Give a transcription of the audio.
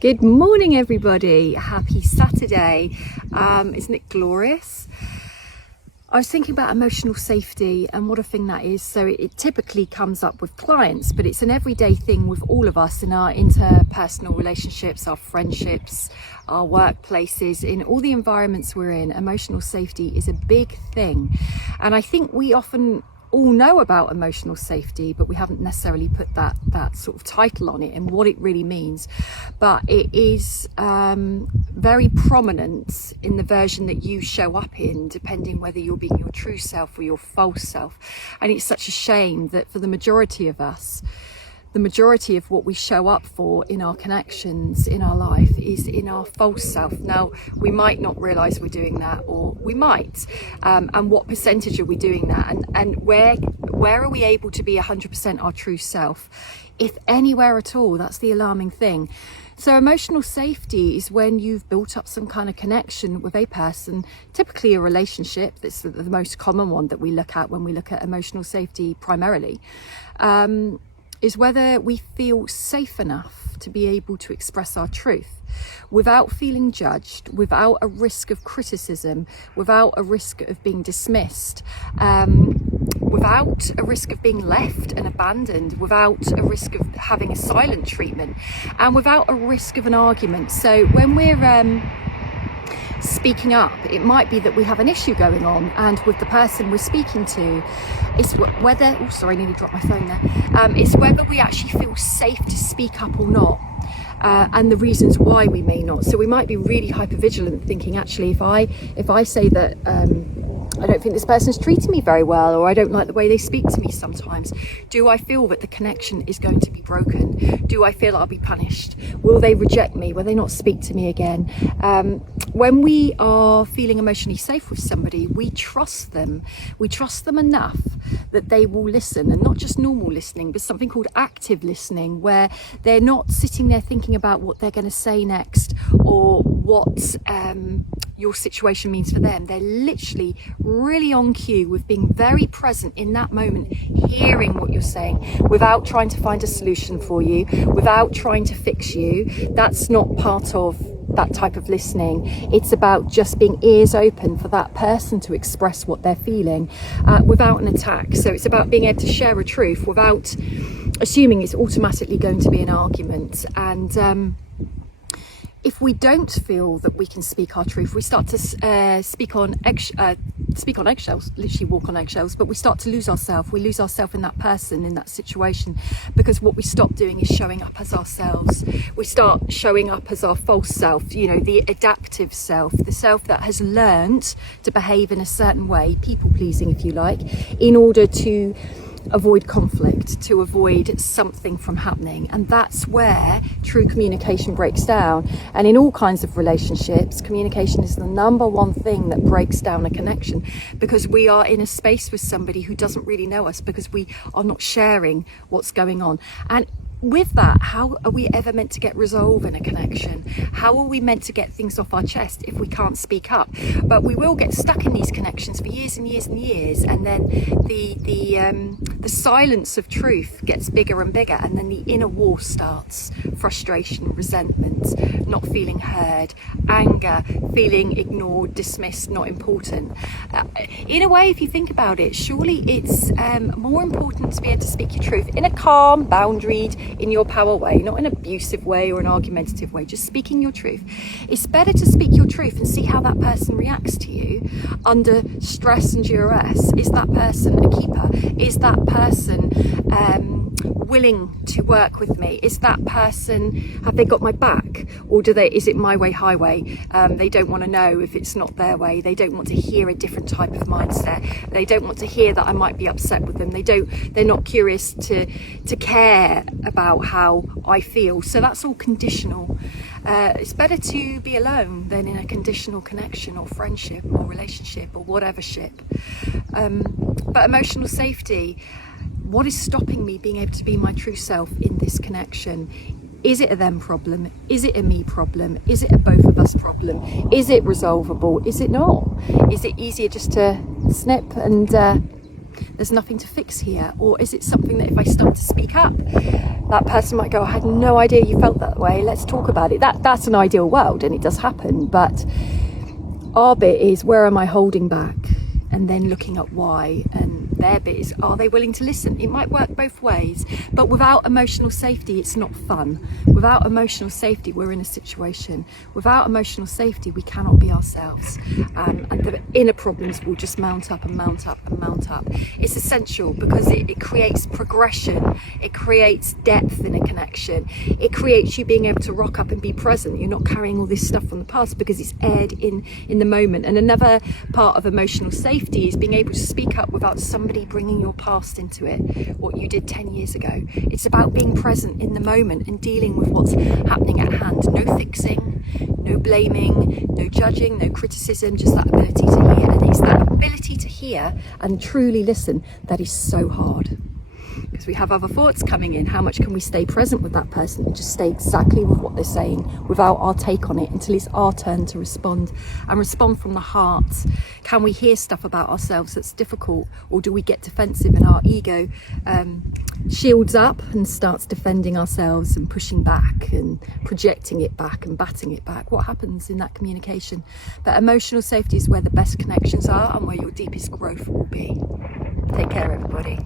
Good morning, everybody. Happy Saturday. Isn't it glorious? I was thinking about emotional safety and what a thing that is. So it typically comes up with clients, but it's an everyday thing with all of us in our interpersonal relationships, our friendships, our workplaces, in all the environments we're in. Emotional safety is a big thing. And I think we often all know about emotional safety, but we haven't necessarily put that sort of title on it and what it really means. But it is very prominent in the version that you show up in, depending whether you're being your true self or your false self. And it's such a shame that for the majority of us, the majority of what we show up for in our connections in our life is in our false self. Now, we might not realize we're doing that, or we might. And what percentage are we doing that? And where are we able to be 100% our true self? If anywhere at all, that's the alarming thing. So emotional safety is when you've built up some kind of connection with a person, typically a relationship. That's the most common one that we look at when we look at emotional safety primarily. Is whether we feel safe enough to be able to express our truth without feeling judged, without a risk of criticism, without a risk of being dismissed, without a risk of being left and abandoned, without a risk of having a silent treatment, and without a risk of an argument. So when we're speaking up, it might be that we have an issue going on, and with the person we're speaking to, it's whether, oh sorry, I nearly dropped my phone there, it's whether we actually feel safe to speak up or not, and the reasons why we may not. So we might be really hypervigilant, thinking actually if I say that I don't think this person's treating me very well, or I don't like the way they speak to me sometimes, do I feel that the connection is going to be broken? Do I feel I'll be punished? Will they reject me? Will they not speak to me again? When we are feeling emotionally safe with somebody, we trust them. We trust them enough that they will listen, and not just normal listening, but something called active listening, where they're not sitting there thinking about what they're going to say next or what your situation means for them. They're literally really on cue with being very present in that moment, hearing what you're saying without trying to find a solution for you, without trying to fix you. That's not part of that type of listening. It's about just being ears open for that person to express what they're feeling without an attack. So it's about being able to share a truth without assuming it's automatically going to be an argument. And if we don't feel that we can speak our truth, we start to speak on eggshells, literally walk on eggshells, but we start to lose ourselves. We lose ourselves in that person, in that situation, because what we stop doing is showing up as ourselves. We start showing up as our false self, the adaptive self, the self that has learned to behave in a certain way, people pleasing if you like, in order to avoid conflict, to avoid something from happening. And that's where true communication breaks down. And in all kinds of relationships, communication is the number one thing that breaks down a connection, because we are in a space with somebody who doesn't really know us, because we are not sharing what's going on. And with that, how are we ever meant to get resolve in a connection? How are we meant to get things off our chest if we can't speak up? But we will get stuck in these connections for years and years and years, and then the silence of truth gets bigger and bigger, and then the inner war starts. Frustration, resentment, not feeling heard, anger, feeling ignored, dismissed, not important. In a way, if you think about it, surely it's more important to be able to speak your truth in a calm, boundaried, in your power way, not an abusive way or an argumentative way, just speaking your truth. It's better to speak your truth and see how that person reacts to you under stress and duress. Is that person a keeper? Is that person willing to work with me? Is that person, have they got my back, or is it my way, highway? They don't want to know if it's not their way. They don't want to hear a different type of mindset. They don't want to hear that I might be upset with them. They're not curious to care about how I feel. So that's all conditional. It's better to be alone than in a conditional connection or friendship or relationship or whatever ship. But emotional safety, what is stopping me being able to be my true self in this connection? Is it a them problem? Is it a me problem? Is it a both of us problem? Is it resolvable? Is it not? Is it easier just to snip and there's nothing to fix here? Or is it something that if I start to speak up, that person might go, I had no idea you felt that way, let's talk about it. That's an ideal world, and it does happen, but our bit is, where am I holding back? And then looking at why. And their bit is, are they willing to listen? It might work both ways, but without emotional safety, it's not fun. Without emotional safety, we're in a situation. Without emotional safety, we cannot be ourselves. And the inner problems will just mount up and mount up and mount up. It's essential because it creates progression. It creates depth in a connection. It creates you being able to rock up and be present. You're not carrying all this stuff from the past because it's aired in the moment. And another part of emotional safety is being able to speak up without somebody bringing your past into it, what you did 10 years ago. It's about being present in the moment and dealing with what's happening at hand. No fixing, no blaming, no judging, no criticism, just that ability to hear. And it's that ability to hear and truly listen that is so hard. Because we have other thoughts coming in. How much can we stay present with that person and just stay exactly with what they're saying without our take on it until it's our turn to respond, and respond from the heart? Can we hear stuff about ourselves that's difficult, or do we get defensive and our ego shields up and starts defending ourselves and pushing back and projecting it back and batting it back? What happens in that communication? But emotional safety is where the best connections are and where your deepest growth will be. Take care, everybody.